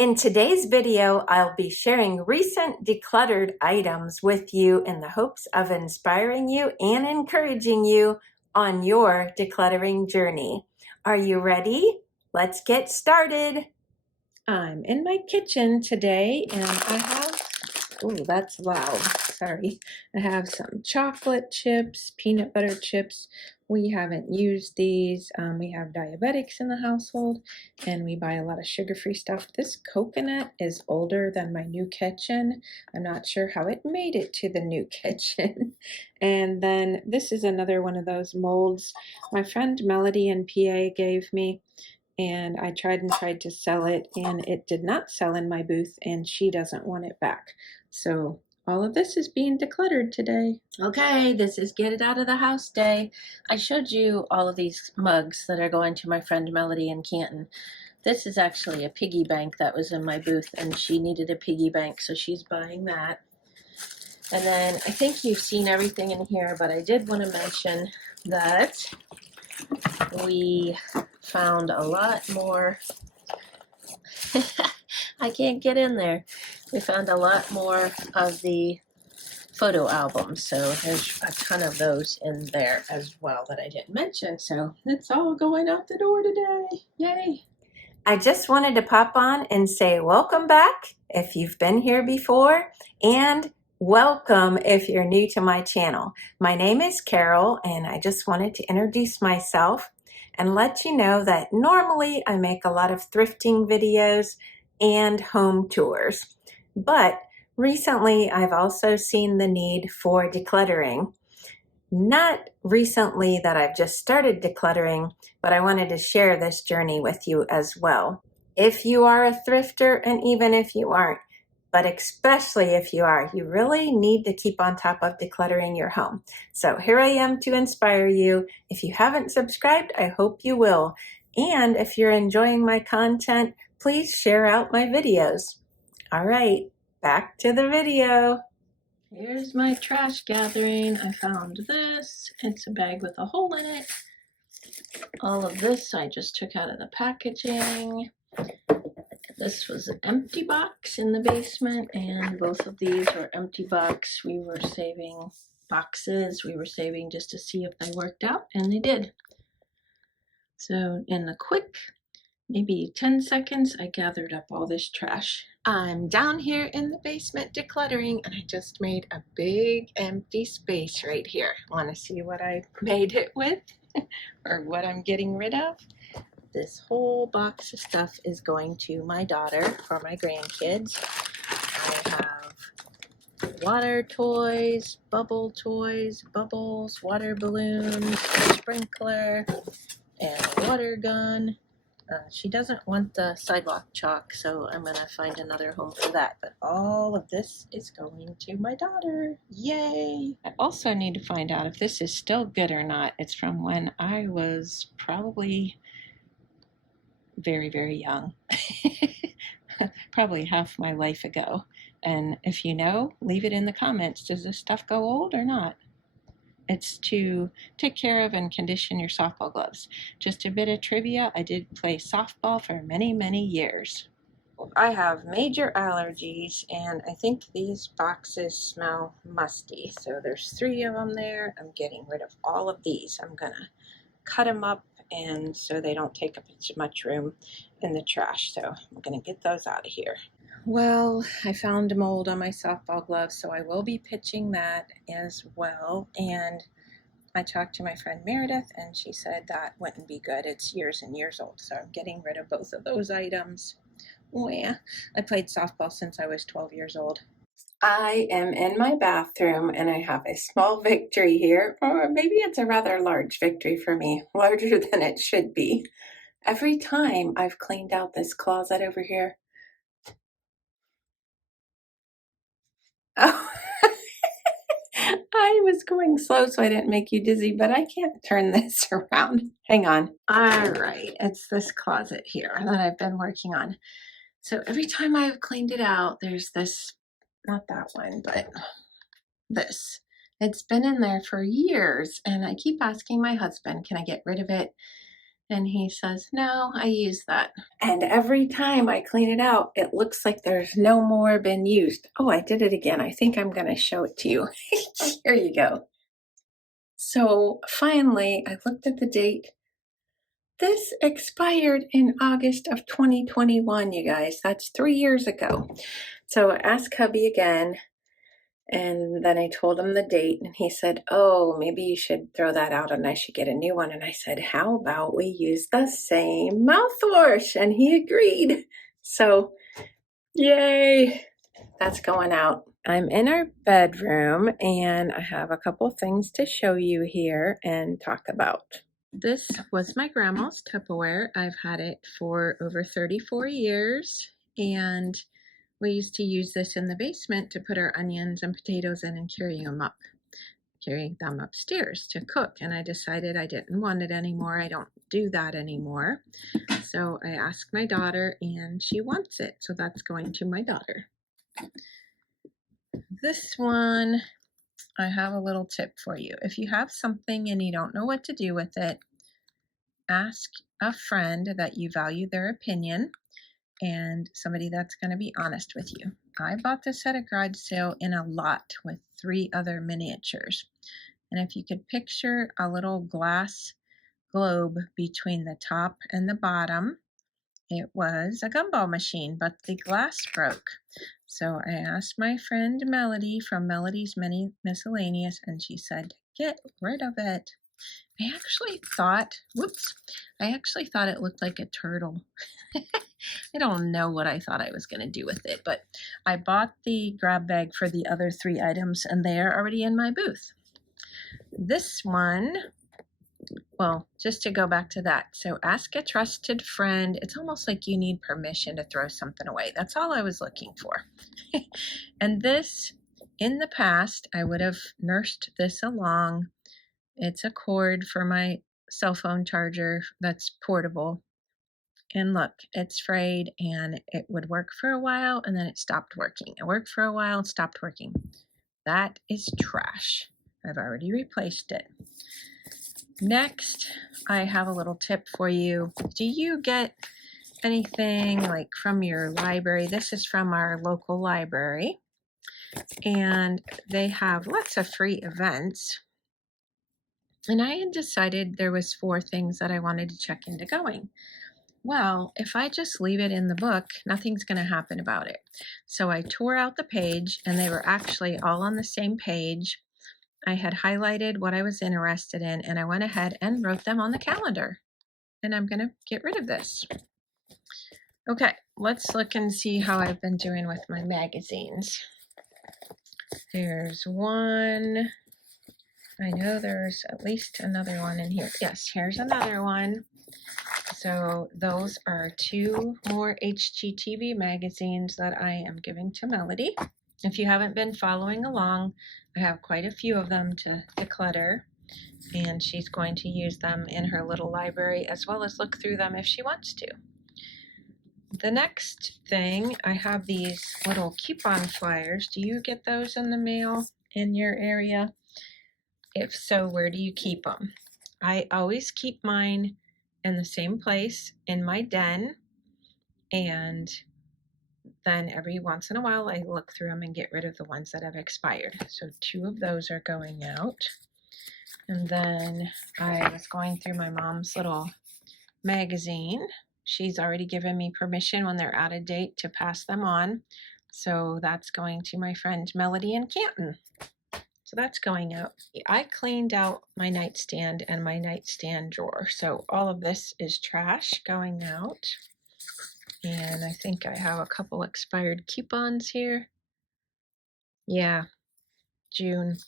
In today's video, I'll be sharing recent decluttered items with you in the hopes of inspiring you and encouraging you on your decluttering journey. Are you ready? Let's get started. I'm in my kitchen today and I have, ooh, that's loud, sorry. I have some chocolate chips, peanut butter chips. We haven't used these. We have diabetics in the household and we buy a lot of sugar-free stuff. This coconut is older than my new kitchen. I'm not sure how it made it to the new kitchen. And then this is another one of those molds my friend Melody in PA gave me. And I tried to sell it and it did not sell in my booth and she doesn't want it back. So all of this is being decluttered today. Okay, this is get it out of the house day. I showed you all of these mugs that are going to my friend Melody in Canton. This is actually a piggy bank that was in my booth and she needed a piggy bank, so she's buying that. And then I think you've seen everything in here, but I did want to mention that we found a lot more. I can't get in there. We found a lot more of the photo albums, so there's a ton of those in there as well that I didn't mention, so it's all going out the door today. Yay! I just wanted to pop on and say welcome back if you've been here before, and welcome if you're new to my channel. My name is Carol and I just wanted to introduce myself and let you know that normally I make a lot of thrifting videos and home tours. But recently I've also seen the need for decluttering. Not recently that I've just started decluttering, but I wanted to share this journey with you as well. If you are a thrifter, and even if you aren't, but especially if you are, you really need to keep on top of decluttering your home. So here I am to inspire you. If you haven't subscribed, I hope you will. And if you're enjoying my content, please share out my videos. All right, back to the video. Here's my trash gathering. I found this. It's a bag with a hole in it. All of this I just took out of the packaging. This was an empty box in the basement, and both of these were empty box. We were saving boxes. We were saving just to see if they worked out, and they did. So in a quick, maybe 10 seconds, I gathered up all this trash. I'm down here in the basement decluttering, and I just made a big empty space right here. Want to see what I made it with or what I'm getting rid of? This whole box of stuff is going to my daughter for my grandkids. I have water toys, bubbles, water balloons, a sprinkler, and a water gun. She doesn't want the sidewalk chalk, so I'm going to find another home for that. But all of this is going to my daughter. Yay! I also need to find out if this is still good or not. It's from when I was probably very, very young. Probably half my life ago. And if you know, leave it in the comments. Does this stuff go old or not? It's to take care of and condition your softball gloves. Just a bit of trivia, I did play softball for many, many years. I have major allergies, and I think these boxes smell musty. So there's 3 of them there. I'm getting rid of all of these. I'm gonna cut them up and so they don't take up too much room in the trash. So I'm gonna get those out of here. Well, I found a mold on my softball glove, so I will be pitching that as well. And I talked to my friend Meredith, and she said that wouldn't be good. It's years and years old, so I'm getting rid of both of those items. Oh yeah, I played softball since I was 12 years old. I am in my bathroom, and I have a small victory here, or maybe it's a rather large victory for me, larger than it should be. Every time I've cleaned out this closet over here, oh, I was going slow so I didn't make you dizzy, but I can't turn this around. Hang on. All right, it's this closet here that I've been working on. So every time I've cleaned it out, there's this, not that one, but this. It's been in there for years, and I keep asking my husband, can I get rid of it? And he says, no, I use that. And every time I clean it out, it looks like there's no more been used. Oh, I did it again. I think I'm going to show it to you. Here you go. So finally, I looked at the date. This expired in August of 2021, you guys. That's 3 years ago. So I asked hubby again, and then I told him the date, and he said, oh, maybe you should throw that out and I should get a new one. And I said, how about we use the same mouthwash? And he agreed. So, yay, that's going out. I'm in our bedroom, and I have a couple things to show you here and talk about. This was my grandma's Tupperware. I've had it for over 34 years, and we used to use this in the basement to put our onions and potatoes in and carry them upstairs to cook. And I decided I didn't want it anymore. I don't do that anymore. So I asked my daughter, and she wants it. So that's going to my daughter. This one, I have a little tip for you. If you have something and you don't know what to do with it, ask a friend that you value their opinion and somebody that's going to be honest with you. I bought this at a garage sale in a lot with 3 other miniatures. And if you could picture a little glass globe between the top and the bottom, it was a gumball machine, but the glass broke. So I asked my friend Melody from Melody's Mini Miscellaneous, and she said, get rid of it. I actually thought it looked like a turtle. I don't know what I thought I was going to do with it, but I bought the grab bag for the other 3 items, and they are already in my booth. This one, well, just to go back to that. So ask a trusted friend. It's almost like you need permission to throw something away. That's all I was looking for. And this, in the past, I would have nursed this along. It's a cord for my cell phone charger that's portable. And look, it's frayed, and it would work for a while, and then it stopped working. It worked for a while and stopped working. That is trash. I've already replaced it. Next, I have a little tip for you. Do you get anything like from your library? This is from our local library, and they have lots of free events. And I had decided there was 4 things that I wanted to check into going. Well, if I just leave it in the book, nothing's going to happen about it. So I tore out the page, and they were actually all on the same page. I had highlighted what I was interested in, and I went ahead and wrote them on the calendar. And I'm going to get rid of this. Okay, let's look and see how I've been doing with my magazines. There's one. I know there's at least another one in here. Yes, here's another one. So those are 2 more HGTV magazines that I am giving to Melody. If you haven't been following along, I have quite a few of them to declutter, and she's going to use them in her little library as well as look through them if she wants to. The next thing, I have these little coupon flyers. Do you get those in the mail in your area? If so, where do you keep them? I always keep mine in the same place in my den, and then every once in a while I look through them and get rid of the ones that have expired. So 2 of those are going out. And then I was going through my mom's little magazine. She's already given me permission when they're out of date to pass them on. So that's going to my friend Melody in Canton. So that's going out. I cleaned out my nightstand and my nightstand drawer. So all of this is trash going out. And I think I have a couple expired coupons here. Yeah, June.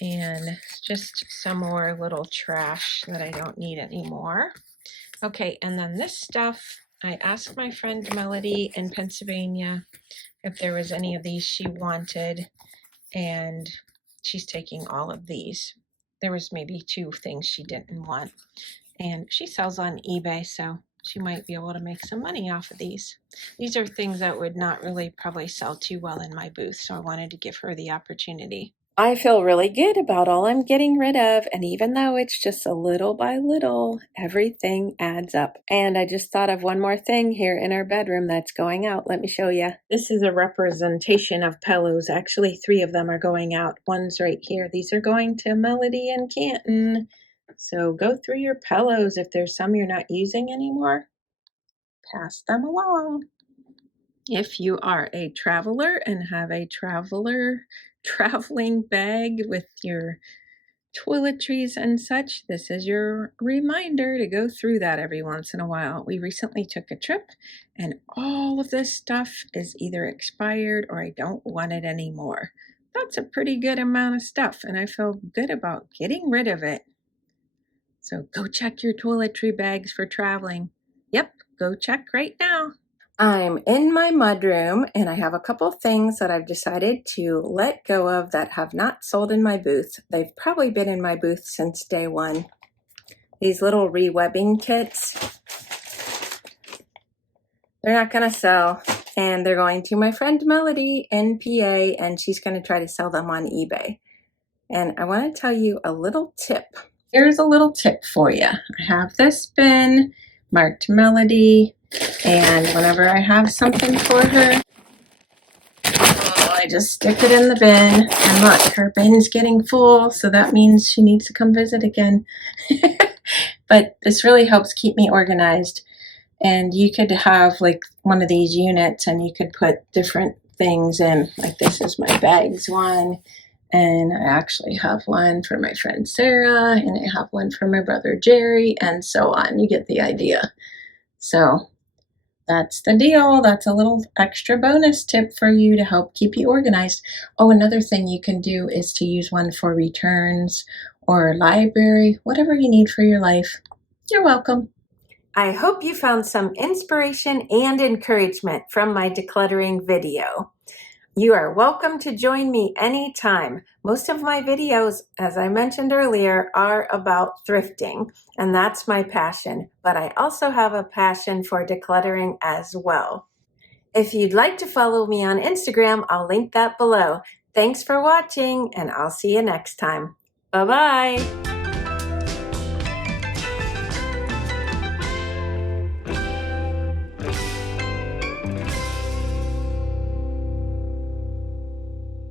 And just some more little trash that I don't need anymore. Okay, and then this stuff, I asked my friend Melody in Pennsylvania if there was any of these she wanted, and she's taking all of these. There was maybe 2 things she didn't want, and she sells on eBay, so she might be able to make some money off of these. These are things that would not really probably sell too well in my booth, so I wanted to give her the opportunity. I feel really good about all I'm getting rid of, and even though it's just a little by little, everything adds up. And I just thought of one more thing here in our bedroom that's going out. Let me show you. This is a representation of pillows. Actually, 3 of them are going out. One's right here. These are going to Melody and Canton. So go through your pillows. If there's some you're not using anymore, pass them along. If you are a traveler and have a traveling bag with your toiletries and such, this is your reminder to go through that every once in a while. We recently took a trip and all of this stuff is either expired or I don't want it anymore. That's a pretty good amount of stuff and I feel good about getting rid of it. So go check your toiletry bags for traveling. Yep, go check right now. I'm in my mudroom and I have a couple things that I've decided to let go of that have not sold in my booth. They've probably been in my booth since day one. These little rewebbing kits, they're not going to sell, and they're going to my friend Melody in PA, and she's going to try to sell them on eBay. And I want to tell you a little tip. Here's a little tip for you. I have this bin marked Melody, and whenever I have something for her, I just stick it in the bin, and look, her bin's getting full, so that means she needs to come visit again. But this really helps keep me organized. And you could have like one of these units and you could put different things in. Like this is my bags one, and I actually have one for my friend Sarah, and I have one for my brother Jerry, and so on. You get the idea. So that's the deal. That's a little extra bonus tip for you to help keep you organized. Oh, another thing you can do is to use one for returns or library, whatever you need for your life. You're welcome. I hope you found some inspiration and encouragement from my decluttering video. You are welcome to join me anytime. Most of my videos, as I mentioned earlier, are about thrifting, and that's my passion, but I also have a passion for decluttering as well. If you'd like to follow me on Instagram, I'll link that below. Thanks for watching, and I'll see you next time. Bye-bye.